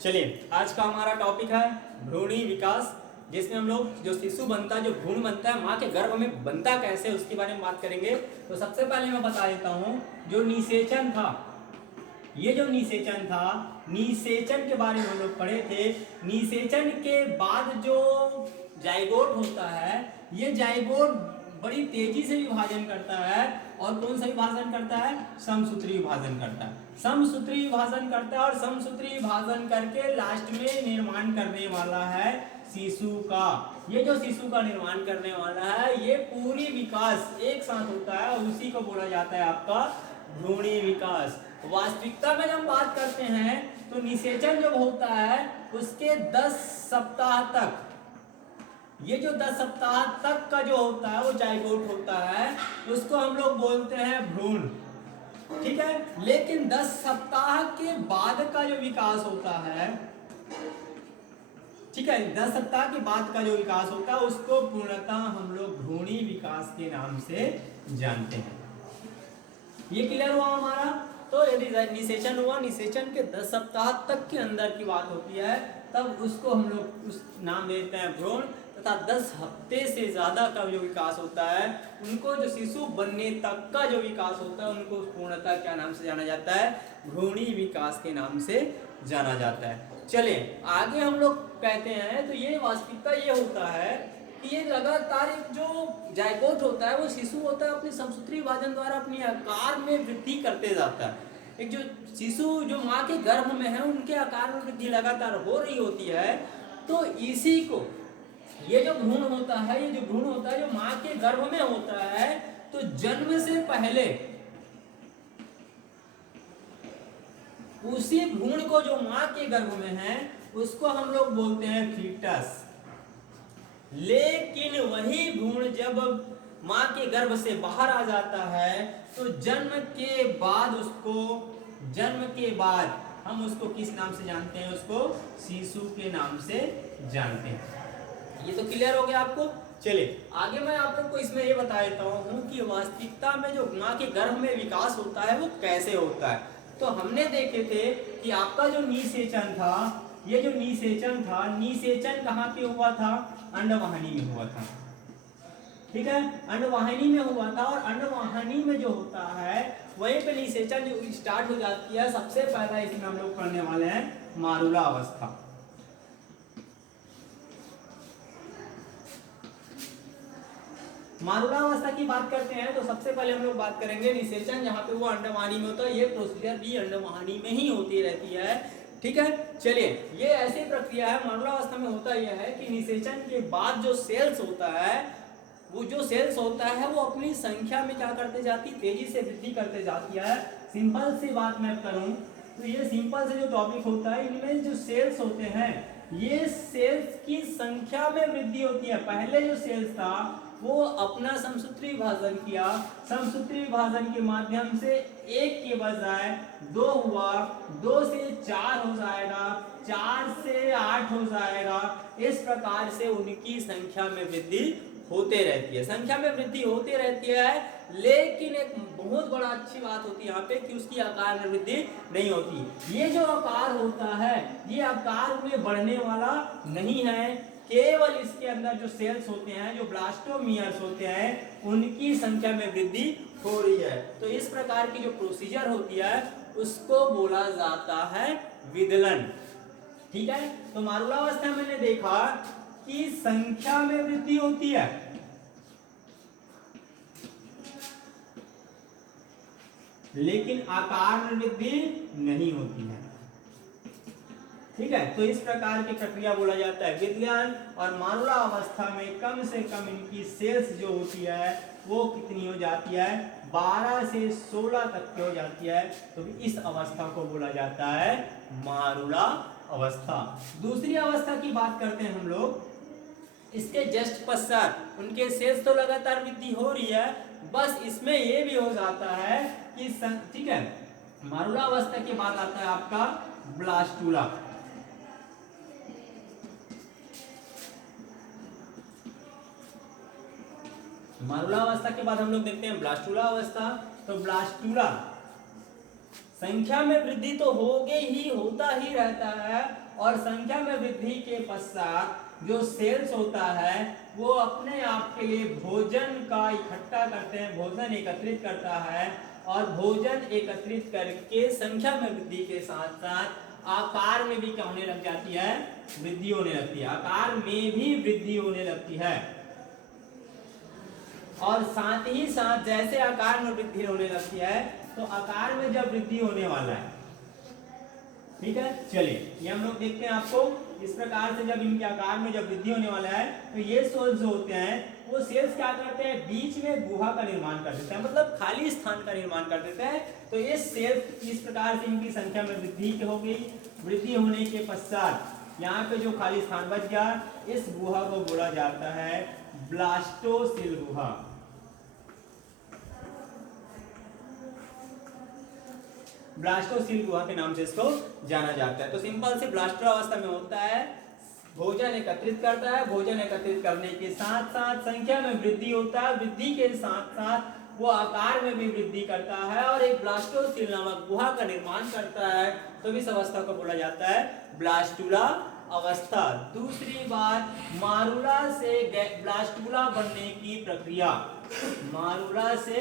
चलिए, आज का हमारा टॉपिक है भ्रूणी विकास, जिसमें हम लोग जो शिशु बनता है, जो भ्रूण बनता है, माँ के गर्भ में बनता कैसे, उसके बारे में बात करेंगे। तो सबसे पहले मैं बता देता हूँ, जो निषेचन था, ये जो निषेचन था, निषेचन के बारे में हम लोग पढ़े थे। निषेचन के बाद जो जाइगोट होता है, ये जाइगोट बड़ी तेजी से विभाजन करता है। और कौन सा विभाजन करता है? समसूत्री विभाजन करता है। समसूत्री विभाजन करता है और समसूत्री विभाजन करके लास्ट में निर्माण करने वाला है शिशु का। ये जो शिशु का निर्माण करने वाला है, ये पूरी विकास एक साथ होता है और उसी को बोला जाता है आपका भ्रूणी विकास। वास्तविकता में जब बात करते हैं तो निषेचन जब होता है उसके 10 सप्ताह तक, ये जो 10 सप्ताह तक का जो होता है वो जाइगोट होता है, उसको हम लोग बोलते हैं भ्रूण। ठीक है, लेकिन 10 सप्ताह के बाद का जो विकास होता है, ठीक है, 10 सप्ताह के बाद का जो विकास होता है उसको पूर्णतः हम लोग भ्रूणी विकास के नाम से जानते हैं। ये क्लियर हुआ हमारा। तो यदि निषेचन हुआ, निषेचन के 10 सप्ताह तक के अंदर की बात होती है, तब उसको हम लोग उस नाम देते हैं भ्रूण। तथा 10 हफ्ते से ज्यादा का जो विकास होता है, उनको जो शिशु बनने तक का जो विकास होता है, उनको पूर्णतः क्या नाम से जाना जाता है? भ्रूणी विकास के नाम से जाना जाता है। चलिए आगे हम लोग कहते हैं, तो ये वास्तविकता ये होता है कि ये लगातार एक जो जाइगोट होता है, वो शिशु होता है, अपनी समसूत्री विभाजन द्वारा अपनी आकार में वृद्धि करते जाता है। एक जो शिशु जो माँ के गर्भ में है, उनके आकार में वृद्धि लगातार हो रही होती है। तो इसी को ये जो भ्रूण होता है, ये जो भ्रूण होता है जो माँ के गर्भ में होता है, तो जन्म से पहले उसी भ्रूण को जो माँ के गर्भ में है, उसको हम लोग बोलते हैं फीटस। लेकिन वही भ्रूण जब माँ के गर्भ से बाहर आ जाता है, तो जन्म के बाद हम उसको किस नाम से जानते हैं? उसको शिशु के नाम से जानते हैं। ये तो क्लियर हो गया आपको। चलिए आगे मैं आप लोग को इसमें ये बता देता हूँ कि वास्तविकता में जो माँ के गर्भ में विकास होता है वो कैसे होता है। तो हमने देखे थे कि आपका जो निषेचन था, ये जो निषेचन था, निषेचन कहाँ पे हुआ था? अंडवाहिनी में हुआ था। ठीक है, अंडवाहिनी में हुआ था। और अंडवाहिनी में जो होता है, वहीं पे निषेचन जो स्टार्ट हो जाती है। सबसे पहला इसमें हम लोग पढ़ने वाले हैं मारुला अवस्था। मारुला अवस्था की बात करते हैं तो सबसे पहले हम लोग बात करेंगे निषेचन जहाँ पे वो अंडवाहिनी में होता है। ये प्रोसीजर भी अंडवाहिनी में ही होती रहती है। ठीक है, चलिए ये ऐसी प्रक्रिया है। मारुला अवस्था में होता यह है कि निषेचन के बाद जो सेल्स होता है, वो जो सेल्स होता है वो अपनी संख्या में क्या करते जाती? तेजी से वृद्धि करते जाती है। सिंपल सी बात मैं करूं तो ये सिंपल से जो टॉपिक होता है, इनमें जो सेल्स होते हैं, ये सेल्स की संख्या में वृद्धि होती है। पहले जो सेल्स था वो अपना समसूत्री विभाजन किया, समसूत्री विभाजन के माध्यम से एक के बजाय 2 हुआ, 2 से 4 हो जाएगा, 4 से 8 हो जाएगा। इस प्रकार से उनकी संख्या में वृद्धि होते रहती है, संख्या में वृद्धि होती रहती है। लेकिन एक बहुत बड़ा अच्छी बात होती है यहाँ पे कि उसकी आकार में वृद्धि नहीं होती। ये जो आकार होता है, ये आकार में बढ़ने वाला नहीं है। केवल इसके अंदर जो सेल्स होते हैं, जो ब्लास्टोमियर्स होते हैं, उनकी संख्या में वृद्धि हो रही है। तो इस प्रकार की जो प्रोसीजर होती है उसको बोला जाता है विदलन। ठीक है, तो मारुलावस्था में मैंने देखा कि संख्या में वृद्धि होती है, लेकिन आकार में वृद्धि नहीं होती है। ठीक है, तो इस प्रकार की प्रक्रिया बोला जाता है विदलन। और मारुला अवस्था में कम से कम इनकी सेल्स जो होती है वो कितनी हो जाती है? 12 से 16 तक की हो जाती है। तो इस अवस्था को बोला जाता है मारुला अवस्था। दूसरी अवस्था की बात करते हैं हम लोग। इसके जस्ट पश्चात उनके सेल्स तो लगातार वृद्धि हो रही है, बस इसमें ये भी हो जाता है कि ठीक है, मारुला अवस्था के बाद आता है आपका ब्लास्टूला। मारुला अवस्था के बाद हम लोग देखते हैं ब्लास्टूला अवस्था। तो ब्लास्टूला संख्या में वृद्धि तो होता ही रहता है, और संख्या में वृद्धि के पश्चात जो सेल्स होता है वो अपने आप के लिए भोजन का इकट्ठा करते हैं, भोजन एकत्रित करता है, और भोजन एकत्रित करके संख्या में वृद्धि के साथ साथ आकार में भी क्या होने लग जाती है, वृद्धि होने लगती है, आकार में भी वृद्धि होने लगती है। और साथ ही साथ जैसे आकार में वृद्धि होने लगती है, तो आकार में जब वृद्धि होने वाला है, ठीक है, चलिए ये हम लोग देखते हैं आपको इस प्रकार से। जब इनके आकार में जब वृद्धि होने वाला है, तो ये सेल्स जो होते हैं वो सेल्स क्या करते हैं, बीच में गुहा का निर्माण कर देते हैं, मतलब खाली स्थान का निर्माण कर देते हैं। तो ये सेल्स इस प्रकार से इनकी संख्या में वृद्धि हो गई। वृद्धि होने के पश्चात यहाँ पे जो खाली स्थान बच गया, इस गुहा को बोला जाता है ब्लास्टोसिल गुहा। ब्लास्टोसिल गुहा के नाम से इसको जाना जाता है। तो सिंपल से ब्लास्टर अवस्था में होता है, भोजन एकत्रित करता है, भोजन एकत्रित करने के साथ साथ संख्या में वृद्धि होता है, वृद्धि के साथ साथ वो आकार में भी वृद्धि करता है और एक ब्लास्टोसिल नामक गुहा का निर्माण करता है। तो इस अवस्था को बोला जाता है ब्लास्टुला अवस्था। दूसरी बात, मारुला से ब्लास्टुला बनने की प्रक्रिया, मारुला से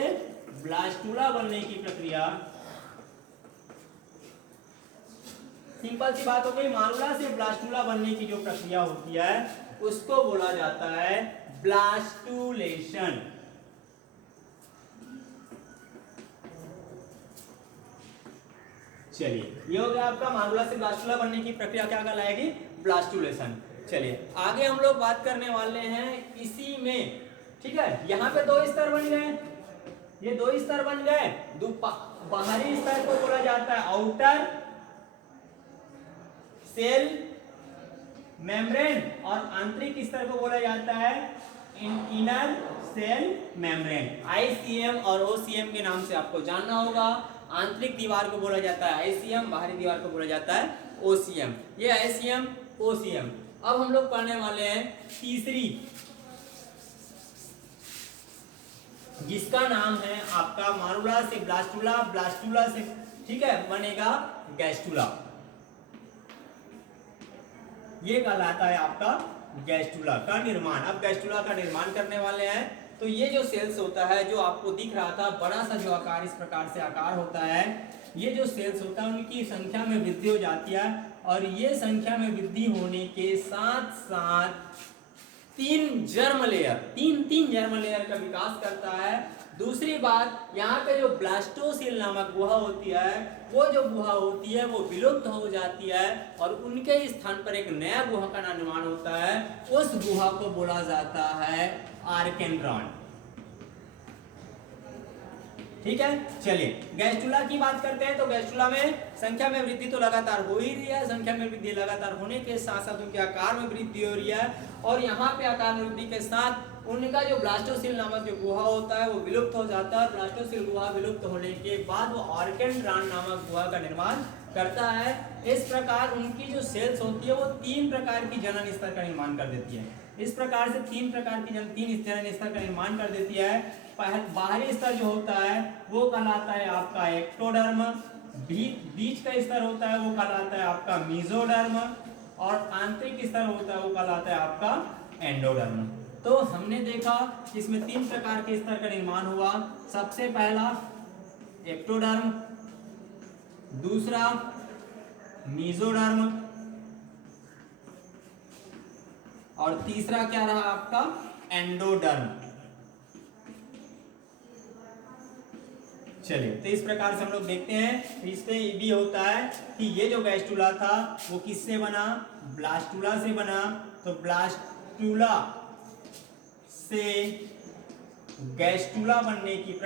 ब्लास्टुला बनने की प्रक्रिया, सिंपल सी बात हो गई। मारुला से ब्लास्टुला बनने की जो प्रक्रिया होती है उसको बोला जाता है ब्लास्टुलेशन। चलिए ये हो गया आपका मारुला से ब्लास्टुला बनने की प्रक्रिया क्या कहलाएगी, ब्लास्टुलेशन। चलिए आगे हम लोग बात करने वाले हैं इसी में, ठीक है। यहाँ पे दो स्तर बन गए, ये दो स्तर बन गए। बाहरी स्तर को बोला जाता है आउटर सेल मेम्ब्रेन, और आंतरिक स्तर को बोला जाता है इनर सेल मेम्ब्रेन। आईसीएम और ओसीएम के नाम से आपको जानना होगा। आंतरिक दीवार को बोला जाता है आईसीएम, बाहरी दीवार को बोला जाता है ओसीएम। ये आईसीएम ओसीएम। अब हम लोग पढ़ने वाले हैं तीसरी, जिसका नाम है आपका मारुला से ब्लास्टुला, ब्लास्टुला से, ठीक है, बनेगा गैस्टुला। ये कहलाता है आपका गैस्टुला का निर्माण। अब गैस्टुला का निर्माण करने वाले हैं। तो ये जो सेल्स होता है, जो आपको दिख रहा था बड़ा सा जो आकार, इस प्रकार से आकार होता है, ये जो सेल्स होता है उनकी संख्या में वृद्धि हो जाती है, और ये संख्या में वृद्धि होने के साथ साथ तीन जर्म लेयर का विकास करता है। दूसरी बात, यहाँ पे जो ब्लास्टोसिल नामक गुहा होती है, वो जो गुहा होती है वो विलुप्त हो जाती है, और उनके स्थान पर एक नया गुहा का निर्माण होता है। उस गुहा को बोला जाता है आर्केंड्रॉन, ठीक है। चलिए गैस्टुला की बात करते हैं। तो गैस्टुला में संख्या में वृद्धि तो लगातार हो ही रही है, संख्या में वृद्धि लगातार होने के साथ साथ उनके आकार में वृद्धि हो रही है, और यहाँ पे आकार में वृद्धि के साथ उनका जो ब्लास्टोसिल नामक जो गुहा होता है वो विलुप्त हो जाता है। ब्लास्टोसिल गुहा विलुप्त होने के बाद वो आर्केंड्रॉन नामक गुहा का निर्माण करता है। इस प्रकार उनकी जो सेल्स होती है वो तीन प्रकार की जनन स्तर का निर्माण कर देती है। इस प्रकार से तीन जनन स्तर का निर्माण कर देती है। बाहरी स्तर जो होता है वो कहलाता है आपका एक्टोडर्म, बीच का स्तर होता है वो कहलाता है आपका मेसोडर्म, और आंतरिक स्तर होता है वो कहलाता है आपका एंडोडर्म। तो हमने देखा कि इसमें तीन प्रकार के स्तर का निर्माण हुआ। सबसे पहला एक्टोडर्म, दूसरा मेसोडर्म, और तीसरा क्या रहा आपका एंडोडर्म। चलिए तो इस प्रकार से हम लोग देखते हैं। इसमें ये भी होता है कि ये जो गैस्टुला था वो किससे बना, ब्लास्टुला से बना। तो ब्लास्टुला से गैस्टुला बनने की जो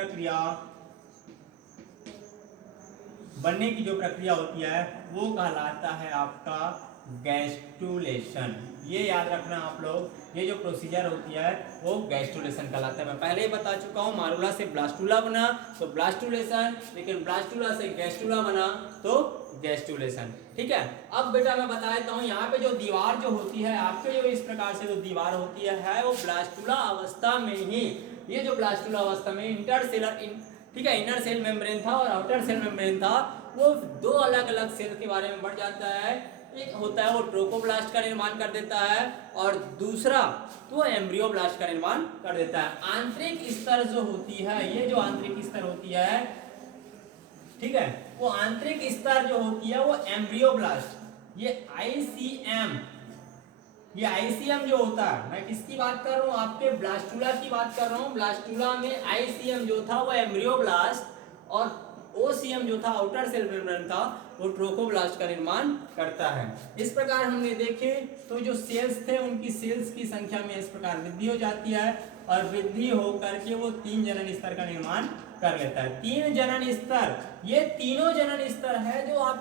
प्रक्रिया होती है वो कहलाता है आपका गैस्टुलेशन। ये याद रखना आप लोग, ये जो प्रोसीजर होती है वो गैस्टुलेशन कहलाता है। मैं पहले ही बता चुका हूँ, मारुला से ब्लास्टुला बना तो ब्लास्टुलेशन, लेकिन ब्लास्टुला से गैस्टुला बना तो गैस्टुलेशन, ठीक है। अब बेटा मैं बता देता हूँ, यहाँ पे जो दीवार जो होती है आपके, जो इस प्रकार से जो दीवार होती है वो ब्लास्टुला अवस्था में ही, ये जो ब्लास्टुला अवस्था में इंटरसेलर, ठीक है, इनर सेल मेम्ब्रेन था और आउटर सेल मेम्ब्रेन था, वो दो अलग अलग सेल के बारे में बढ़ जाता है। एक होता है वो ट्रोकोब्लास्ट का निर्माण कर देता है और दूसरा तो एम्ब्रियोब्लास्ट का निर्माण कर देता है। आंतरिक स्तर जो होती है, ये जो आंतरिक स्तर होती है, ठीक है, वो आंतरिक स्तर जो होती है वो एम्ब्रियोब्लास्ट, ये आईसीएम, ये आईसीएम जो होता है, मैं किसकी बात कर रहा हूँ, आपके ब्लास्टुला की बात कर रहा हूँ। ब्लास्टुला में आईसीएम जो था वो एम्ब्रियोब्लास्ट और ओसीएम जो था आउटर सेल मेम्ब्रेन था वो ट्रोकोब्लास्ट का निर्माण करता है। इस प्रकार हमने देखे तो जो सेल्स थे उनकी सेल्स की संख्या में इस प्रकार वृद्धि हो जाती है और वृद्धि होकर के वो 3 जनन स्तर का निर्माण कर लेता है। 3 जनन स्तर, ये तीनों जनन स्तर है जो आप